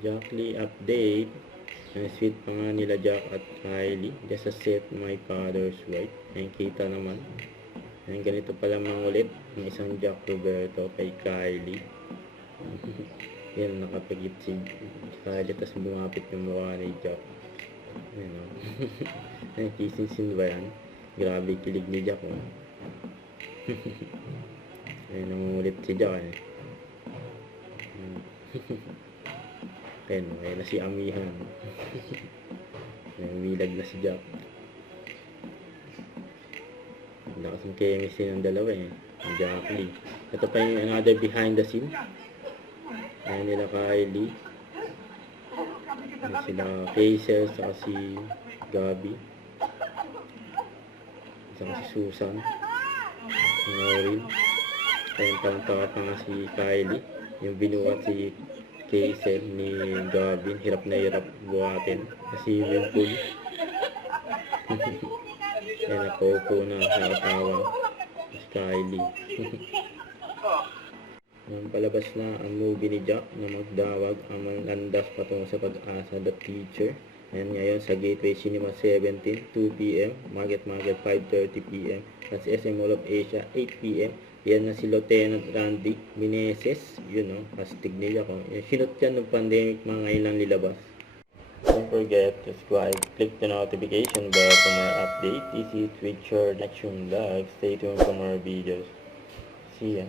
Jack Lee update. Ang sweet pa nga nila Jack at Kylie. Just a set my father's wife. Ayun, kita naman. Ayun, ganito pala mangulit ng isang Jack Roberto kay Kylie. Yan, nakapagit si Kylie, tapos bumapit yung mukha ni Jack. Ayun, o. Ayun, kissing scene ba yan? Grabe kilig ni Jack, o. Ayun, nangungulit si Jack, eh. Ayun, ayun na si Amihan. Ayun, milag na si Jack. Lakas ng chemistry ng dalawa, eh. Ang Jack Lee. Ito pa yung another behind the scene. Ayun nila Kylie. Ayun sila Hazel, saka si Gabi. Saka si Susan. Maureen. Ayun, taon-taon pa nga si Kylie. Yung binuhat si Hazel ni Gabi. Hirap na hirap buhatin. Kasi yung pool. Ayun, nakaupo na. Nakatawa. Si Kylie. Nang palabas na ang movie ni Jack na magdawag ang landas patungo sa pag-asa The Teacher. Ayan ngayon sa Gateway Cinema 17, 2 p.m. Market 5:30 p.m. At sa SM Mall of Asia, 8 p.m. Yan na si Lieutenant Randy Meneses. Yun, no? Hastig ni Jack. Sinot yan ng pandemic, mga ilang nilabas. Don't forget to subscribe, click the notification bell for more updates. This is Richard Action Vlog. Stay tuned for more videos. See ya.